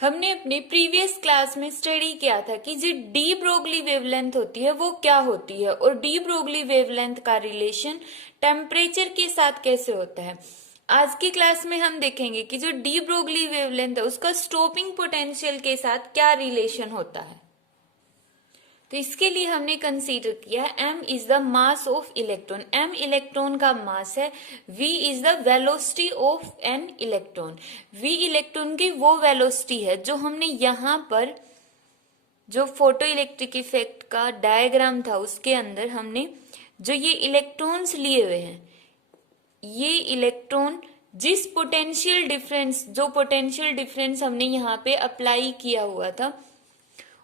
हमने अपने previous class में स्टडी किया था कि जो डी ब्रोगली वेवलेंथ होती है वो क्या होती है और डी ब्रोगली वेवलेंथ का रिलेशन टेम्परेचर के साथ कैसे होता है। आज की क्लास में हम देखेंगे कि जो डी ब्रोगली वेवलेंथ है उसका स्टॉपिंग पोटेंशियल के साथ क्या रिलेशन होता है। तो इसके लिए हमने कंसीडर किया m is the mass of electron. m electron का मास है, v is the velocity of an electron. v electron की वो वेलोसिटी है जो हमने यहाँ पर जो फोटो इलेक्ट्रिक इफेक्ट का डायग्राम था उसके अंदर हमने जो ये इलेक्ट्रॉन्स लिए हुए हैं, ये इलेक्ट्रॉन जिस पोटेंशियल डिफरेंस हमने यहाँ पे अप्लाई किया हुआ था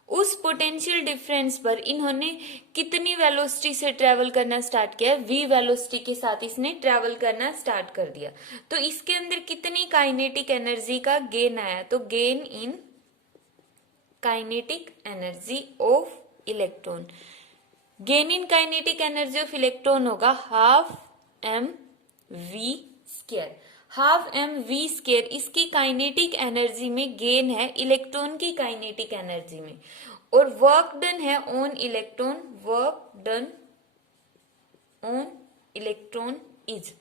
उस पोटेंशियल डिफरेंस पर इन्होंने कितनी वेलोसिटी से ट्रेवल करना स्टार्ट किया, v वेलोसिटी के साथ इसने ट्रेवल करना स्टार्ट कर दिया। तो इसके अंदर कितनी काइनेटिक एनर्जी का गेन आया, तो gain in kinetic energy of electron, gain in kinetic energy of electron होगा half M we square. Half M we square इसकी काइनेटिक एनर्जी में गेन है इलेक्ट्रॉन की काइनेटिक एनर्जी में, और वर्क डन है on electron, work done on electron is.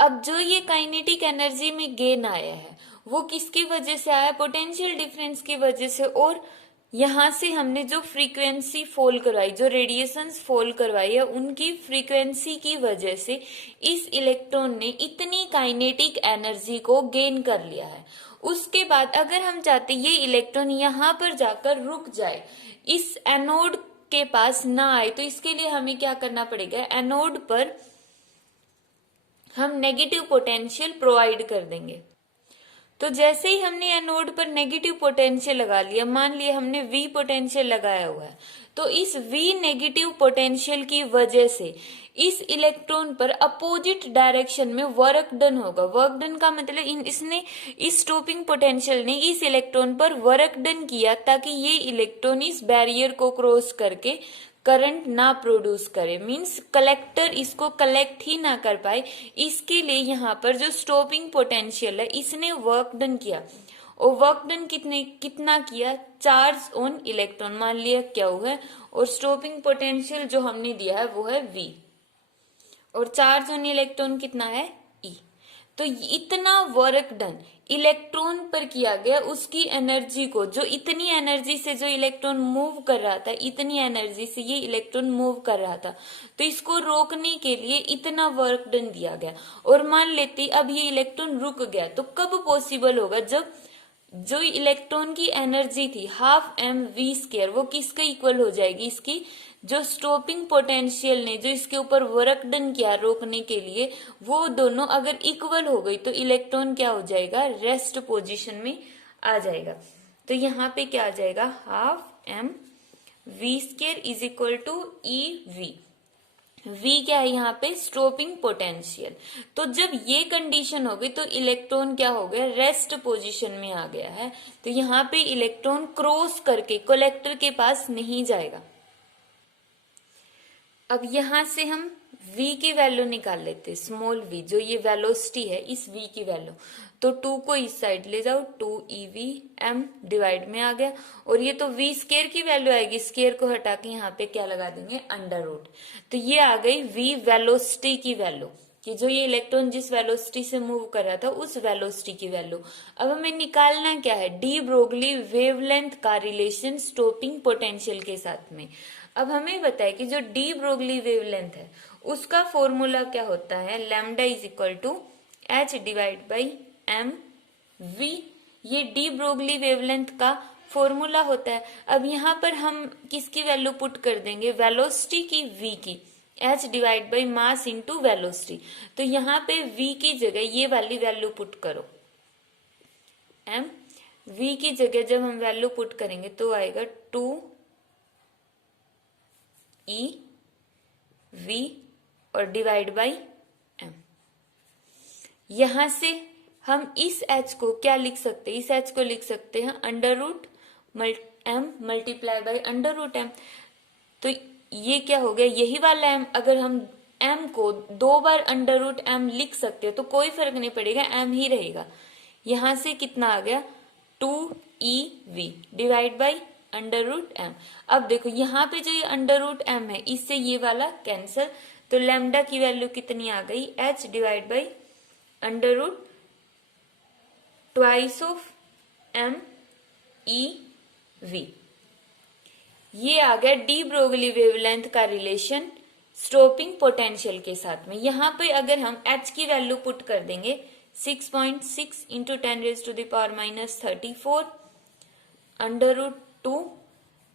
अब जो ये काइनेटिक एनर्जी में गेन आया है वो किसकी वजह से आया, पोटेंशियल डिफरेंस की वजह से। और यहां से हमने जो फ्रीक्वेंसी फॉल करवाई, जो रेडिएशंस फॉल करवाई है उनकी फ्रीक्वेंसी की वजह से इस इलेक्ट्रॉन ने इतनी काइनेटिक एनर्जी को गेन कर लिया है। उसके बाद अगर हम चाहते ये इलेक्ट्रॉन यहाँ पर जाकर रुक जाए, इस एनोड के पास ना आए, तो इसके लिए हमें क्या करना पड़ेगा, एनोड पर हम नेगेटिव पोटेंशियल प्रोवाइड कर देंगे। तो जैसे ही हमने एनोड पर नेगेटिव पोटेंशियल लगा लिया, मान लिया हमने V पोटेंशियल लगाया हुआ है, तो इस V नेगेटिव पोटेंशियल की वजह से इस इलेक्ट्रॉन पर अपोजिट डायरेक्शन में वर्क डन होगा। वर्क डन का मतलब इसने इस स्टॉपिंग पोटेंशियल ने इस इलेक्ट्रॉन पर वर्क डन किया ताकि ये इलेक्ट्रॉन इस बैरियर को क्रॉस करके करंट ना प्रोड्यूस करे, मींस कलेक्टर इसको कलेक्ट ही ना कर पाए। इसके लिए यहाँ पर जो स्टॉपिंग पोटेंशियल है इसने वर्क डन किया, और वर्क डन कितना किया, चार्ज ऑन इलेक्ट्रॉन मान लिया क्या हुआ है, और स्टॉपिंग पोटेंशियल जो हमने दिया है वो है V, और चार्ज ऑन इलेक्ट्रॉन कितना है E। तो इतना वर्क डन इलेक्ट्रॉन पर किया गया, उसकी एनर्जी को, जो इतनी एनर्जी से जो इलेक्ट्रॉन मूव कर रहा था, इतनी एनर्जी से ये इलेक्ट्रॉन मूव कर रहा था, तो इसको रोकने के लिए इतना वर्क डन दिया गया। और मान लेते अब ये इलेक्ट्रॉन रुक गया, तो कब पॉसिबल होगा, जब जो इलेक्ट्रॉन की एनर्जी थी हाफ एम वी स्क्वायर वो किसके इक्वल हो जाएगी, इसकी जो स्टॉपिंग पोटेंशियल ने जो इसके ऊपर वर्क डन किया रोकने के लिए, वो दोनों अगर इक्वल हो गई तो इलेक्ट्रॉन क्या हो जाएगा, रेस्ट पोजीशन में आ जाएगा। तो यहाँ पे क्या आ जाएगा, half M we square is equal to e v. V क्या है यहाँ पे, स्टॉपिंग पोटेंशियल। तो जब ये कंडीशन हो गई तो इलेक्ट्रॉन क्या हो गया, रेस्ट पोजीशन में आ गया है। तो यहाँ पे इलेक्ट्रॉन क्रॉस करके कलेक्टर के पास नहीं जाएगा। अब यहां से हम V की वैल्यू निकाल लेते, स्मॉल v, जो ये वेलोसिटी है इस V की वैल्यू। तो 2 को इस साइड ले जाओ, 2ev m डिवाइड में आ गया, और ये तो V स्केयर की वैल्यू आएगी, स्केयर को हटा के यहाँ पे क्या लगा देंगे, अंडर रूट। तो ये आ गई V वेलोसिटी की वैल्यू, कि जो ये इलेक्ट्रॉन जिस वेलोसिटी से मूव कर रहा था उस वेलोसिटी की वैल्यू। अब हमें निकालना क्या है, डी ब्रोगली वेवलेंथ का रिलेशन स्टॉपिंग पोटेंशियल के साथ में। अब हमें बताए कि जो डी ब्रोगली वेवलेंथ है उसका फॉर्मूला क्या होता है, lambda is equal to h divide by m v. ये डी ब्रोगली वेवलेंथ का फॉर्मूला होता है। अब यहाँ पर हम किसकी वैल्यू पुट कर देंगे, वेलोसिटी की, v की, h divide by mass into velocity. तो यहाँ पे v की जगह ये वाली वैल्यू पुट करो, m v की जगह जब हम वैल्यू पुट करेंगे तो आएगा 2ev और डिवाइड बाई m। यहां से हम इस h को क्या लिख सकते हैं, इस h को लिख सकते हैं under root m multiply by under root m। तो ये क्या हो गया, यही वाला m, अगर हम m को 2 बार अंडर रूट m लिख सकते हैं तो कोई फर्क नहीं पड़ेगा, m ही रहेगा। यहां से कितना आ गया, 2ev divide by under root m. अब देखो यहाँ पे जो ये अंडर रूट एम है इससे ये वाला कैंसल, तो लैम्डा की वैल्यू कितनी आ गई, h divide by under root twice of m e v. ये आ गया डी ब्रोगली वेवलेंथ का रिलेशन स्टॉपिंग पोटेंशियल के साथ में। यहाँ पे अगर हम h की वैल्यू पुट कर देंगे 6.6 इंटू 10⁻⁻34 अंडर रूट 2,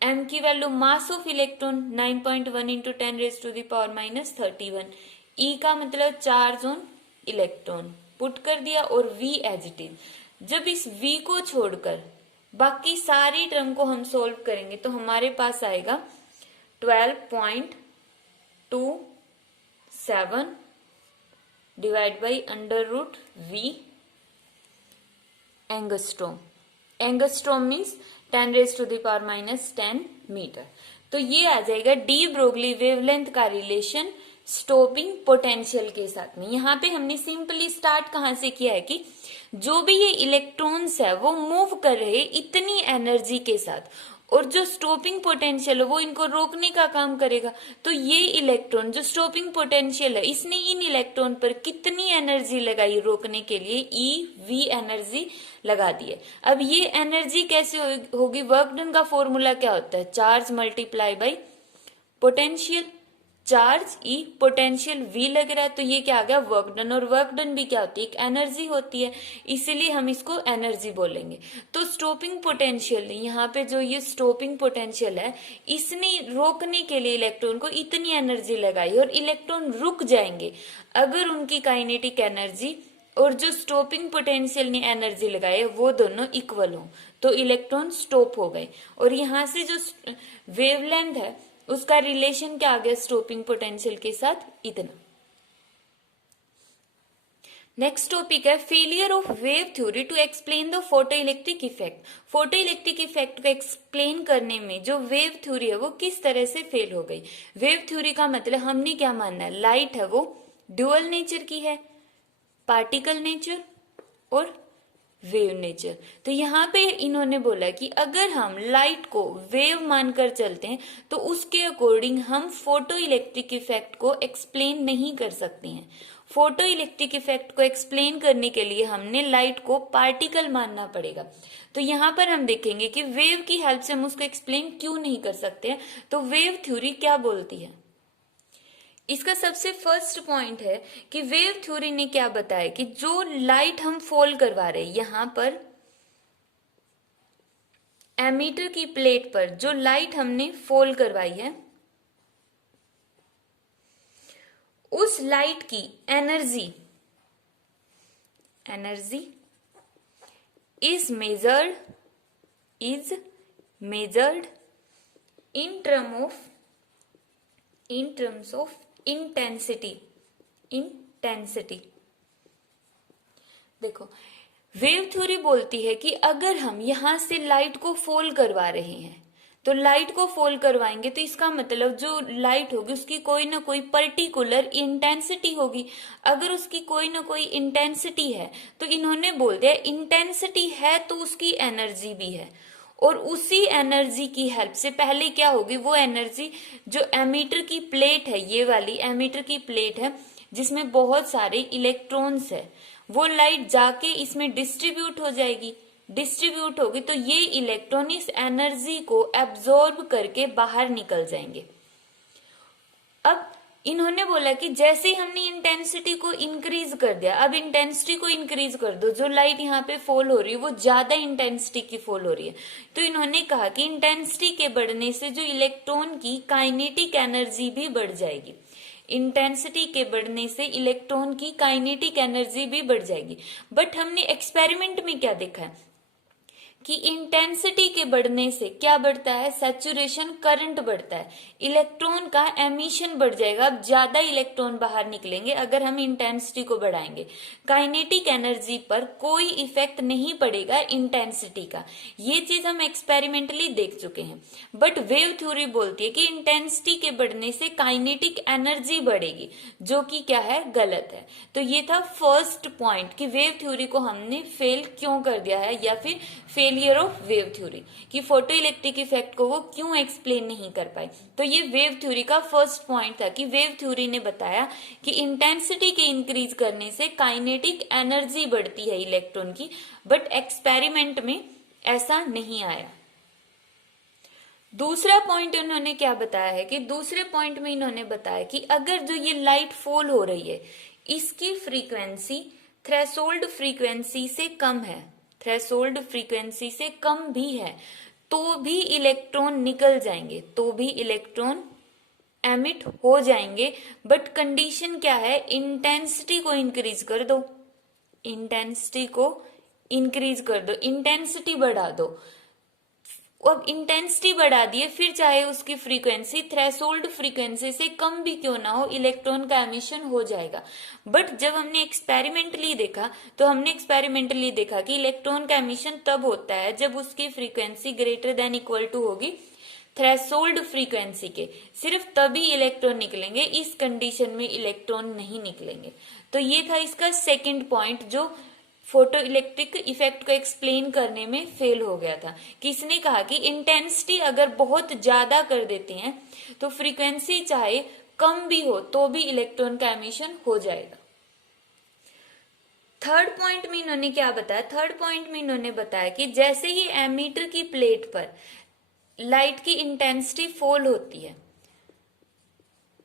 m की value mass of electron 9.1 into 10⁻⁻31, e का मतलब चार्ज ऑन इलेक्ट्रॉन पुट कर दिया, और v एज इट इज। जब इस v को छोड़कर बाकी सारी टर्म को हम सोल्व करेंगे तो हमारे पास आएगा 12.27 divide by under root v angstrom. Angstrom means 10⁻⁻10 metre. तो ये आ जाएगा डी ब्रोगली वेवलेंथ का रिलेशन स्टॉपिंग पोटेंशियल के साथ में। यहाँ पे हमने सिंपली स्टार्ट कहाँ से किया है कि जो भी ये इलेक्ट्रॉन्स है वो मूव कर रहे इतनी एनर्जी के साथ, और जो स्टॉपिंग पोटेंशियल है वो इनको रोकने का काम करेगा। तो ये इलेक्ट्रॉन जो स्टॉपिंग पोटेंशियल है इसने इन इलेक्ट्रॉन पर कितनी एनर्जी लगाई रोकने के लिए, ई वी एनर्जी लगा दी है। अब ये एनर्जी कैसे होगी, वर्क डन का फॉर्मूला क्या होता है, charge multiply by potential. Charge e potential v लग रहा है तो ये क्या आ गया वर्क डन, और वर्क डन भी क्या होती है, एक एनर्जी होती है, इसीलिए हम इसको एनर्जी बोलेंगे। तो स्टॉपिंग पोटेंशियल यहाँ पे जो ये स्टॉपिंग पोटेंशियल है इसने रोकने के लिए इलेक्ट्रॉन को इतनी एनर्जी लगाई, और इलेक्ट्रॉन रुक जाएंगे अगर उनकी काइनेटिक एनर्जी और जो स्टॉपिंग पोटेंशियल ने एनर्जी लगाई है वो दोनों इक्वल हो, तो इलेक्ट्रॉन स्टॉप हो गए। और यहाँ से जो वेवलेंथ है उसका रिलेशन क्या आ गया स्टॉपिंग पोटेंशियल के साथ, इतना। नेक्स्ट टॉपिक है failure of wave theory to explain the photoelectric effect. Photoelectric effect को एक्सप्लेन करने में जो वेव थ्योरी है वो किस तरह से फेल हो गई। वेव थ्योरी का मतलब हमने क्या मानना है, लाइट है वो ड्यूअल नेचर की है, पार्टिकल नेचर और वेव नेचर। तो यहाँ पे इन्होंने बोला कि अगर हम लाइट को वेव मानकर चलते हैं तो उसके अकॉर्डिंग हम फोटो इलेक्ट्रिक इफेक्ट को एक्सप्लेन नहीं कर सकते हैं। फोटो इलेक्ट्रिक इफेक्ट को एक्सप्लेन करने के लिए हमने लाइट को पार्टिकल मानना पड़ेगा। तो यहाँ पर हम देखेंगे कि वेव की हेल्प से हम उसको एक्सप्लेन क्यों नहीं कर सकते हैं। तो वेव थ्योरी क्या बोलती है, इसका सबसे फर्स्ट पॉइंट है कि वेव थ्योरी ने क्या बताया कि जो लाइट हम फॉल करवा रहे हैं यहां पर एमीटर की प्लेट पर, जो लाइट हमने फॉल करवाई है उस लाइट की energy is measured in terms of intensity. देखो वेव थ्योरी बोलती है कि अगर हम यहां से लाइट को फॉल करवा रहे हैं तो लाइट को फॉल करवाएंगे तो इसका मतलब जो लाइट होगी उसकी कोई ना कोई पर्टिकुलर इंटेंसिटी होगी। अगर उसकी कोई ना कोई इंटेंसिटी है तो इन्होंने बोल दिया इंटेंसिटी है तो उसकी एनर्जी भी है, और उसी एनर्जी की हेल्प से पहले क्या होगी, वो एनर्जी जो एमीटर की प्लेट है, ये वाली एमीटर की प्लेट है जिसमें बहुत सारे इलेक्ट्रॉन्स है, वो लाइट जाके इसमें डिस्ट्रीब्यूट हो जाएगी। डिस्ट्रीब्यूट होगी तो ये इलेक्ट्रॉन इस एनर्जी को एब्जॉर्ब करके बाहर निकल जाएंगे। अब इन्होंने बोला कि जैसे ही हमने इंटेंसिटी को इंक्रीज कर दिया, अब इंटेंसिटी को इंक्रीज कर दो, जो लाइट यहाँ पे फॉल हो रही है वो ज्यादा इंटेंसिटी की फॉल हो रही है। तो इन्होंने कहा कि इंटेंसिटी के बढ़ने से जो इलेक्ट्रॉन की काइनेटिक एनर्जी भी बढ़ जाएगी। इंटेंसिटी के बढ़ने से इलेक्ट्रॉन की काइनेटिक एनर्जी भी बढ़ जाएगी। बट हमने एक्सपेरिमेंट में क्या देखा है कि इंटेंसिटी के बढ़ने से क्या बढ़ता है, सैचुरेशन करंट बढ़ता है, इलेक्ट्रॉन का एमिशन बढ़ जाएगा। अब ज्यादा इलेक्ट्रॉन बाहर निकलेंगे अगर हम इंटेंसिटी को बढ़ाएंगे। काइनेटिक एनर्जी पर कोई इफेक्ट नहीं पड़ेगा इंटेंसिटी का, ये चीज हम एक्सपेरिमेंटली देख चुके हैं। बट वेव थ्योरी बोलती है कि इंटेंसिटी के बढ़ने से काइनेटिक एनर्जी बढ़ेगी, जो कि क्या है, गलत है। तो ये था फर्स्ट पॉइंट कि वेव थ्योरी को हमने फेल क्यों कर दिया है या फिर fail failure of wave theory, कि फोटो इलेक्ट्रिक इफेक्ट को वो क्यों एक्सप्लेन नहीं कर पाए। तो ये वेव थ्योरी का फर्स्ट पॉइंट था कि वेव थ्योरी ने बताया कि इंटेंसिटी के इंक्रीज करने से काइनेटिक एनर्जी बढ़ती है इलेक्ट्रॉन की, बट एक्सपेरिमेंट में ऐसा नहीं आया। दूसरा पॉइंट इन्होंने क्या बताया है कि दूसरे पॉइंट में इन्होंने बताया कि अगर जो ये लाइट फॉल हो रही है इसकी फ्रीक्वेंसी थ्रेशोल्ड फ्रीक्वेंसी से कम है, थ्रेशोल्ड फ्रीक्वेंसी से कम भी है, तो भी इलेक्ट्रॉन निकल जाएंगे, तो भी इलेक्ट्रॉन एमिट हो जाएंगे। बट कंडीशन क्या है, इंटेंसिटी को इंक्रीज कर दो, इंटेंसिटी को इंक्रीज कर दो, इंटेंसिटी बढ़ा दो। अब इंटेंसिटी बढ़ा दिए, फिर चाहे उसकी फ्रीक्वेंसी थ्रेशोल्ड फ्रीक्वेंसी से कम भी क्यों ना हो, इलेक्ट्रॉन का एमिशन हो जाएगा। बट जब हमने एक्सपेरिमेंटली देखा तो हमने एक्सपेरिमेंटली देखा कि इलेक्ट्रॉन का एमिशन तब होता है जब उसकी frequency greater than equal to होगी थ्रेशोल्ड फ्रीक्वेंसी के, सिर्फ तभी इलेक्ट्रॉन निकलेंगे, इस कंडीशन में इलेक्ट्रॉन नहीं निकलेंगे। तो ये था इसका सेकेंड पॉइंट जो फोटो इलेक्ट्रिक इफेक्ट को एक्सप्लेन करने में फेल हो गया था। किसने कहा कि इंटेंसिटी अगर बहुत ज्यादा कर देते हैं तो फ्रीक्वेंसी चाहे कम भी हो तो भी इलेक्ट्रॉन का एमिशन हो जाएगा। थर्ड पॉइंट में इन्होंने क्या बताया, थर्ड पॉइंट में इन्होंने बताया कि जैसे ही एमीटर की प्लेट पर लाइट की इंटेंसिटी फॉल होती है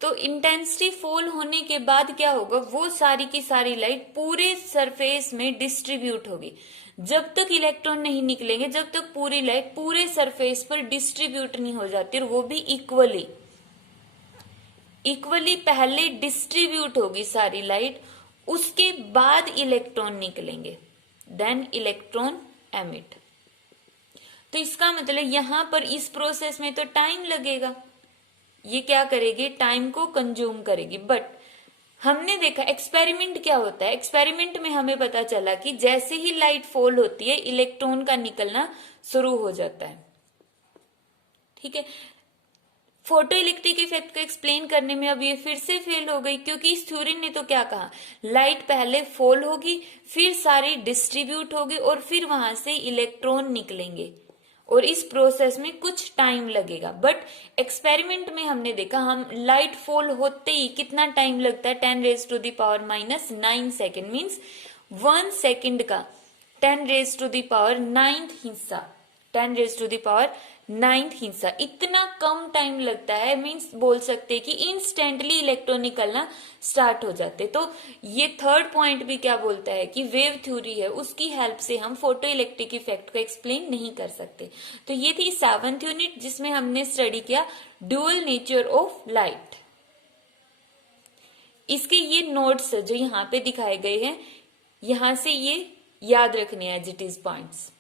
तो इंटेंसिटी फॉल होने के बाद क्या होगा, वो सारी की सारी लाइट पूरे सरफेस में डिस्ट्रीब्यूट होगी। जब तक इलेक्ट्रॉन नहीं निकलेंगे, जब तक पूरी लाइट पूरे सरफेस पर डिस्ट्रीब्यूट नहीं हो जाती, और वो भी इक्वली, इक्वली पहले डिस्ट्रीब्यूट होगी सारी लाइट, उसके बाद इलेक्ट्रॉन निकलेंगे, देन इलेक्ट्रॉन एमिट। तो इसका मतलब यहां पर इस प्रोसेस में तो टाइम लगेगा, ये क्या करेगी, टाइम को कंज्यूम करेगी। बट हमने देखा एक्सपेरिमेंट क्या होता है, एक्सपेरिमेंट में हमें पता चला कि जैसे ही लाइट फॉल होती है इलेक्ट्रॉन का निकलना शुरू हो जाता है। ठीक है, फोटो इलेक्ट्रिक इफेक्ट को एक्सप्लेन करने में अब ये फिर से फेल हो गई, क्योंकि इस थ्योरी ने तो क्या कहा, लाइट पहले फॉल होगी, फिर सारी डिस्ट्रीब्यूट होगी, और फिर वहां से इलेक्ट्रॉन निकलेंगे, और इस प्रोसेस में कुछ टाइम लगेगा। बट एक्सपेरिमेंट में हमने देखा, हम लाइट फॉल होते ही कितना टाइम लगता है, 10⁻⁹ सेकेंड, मीन्स 1 सेकेंड का 10⁹ हिस्सा, 10⁹ हिस्सा, इतना कम टाइम लगता है। मीन्स बोल सकते हैं कि इंस्टेंटली इलेक्ट्रॉन निकलना स्टार्ट हो जाते। तो ये थर्ड पॉइंट भी क्या बोलता है कि वेव थ्योरी है, उसकी हेल्प से हम फोटो इलेक्ट्रिक इफेक्ट को एक्सप्लेन नहीं कर सकते। तो ये थी 7th यूनिट जिसमें हमने स्टडी किया ड्यूअल नेचर ऑफ लाइट। इसके ये नोट्स जो यहाँ पे दिखाए गए हैं, यहां से ये याद रखने हैं एज इट इज पॉइंट्स।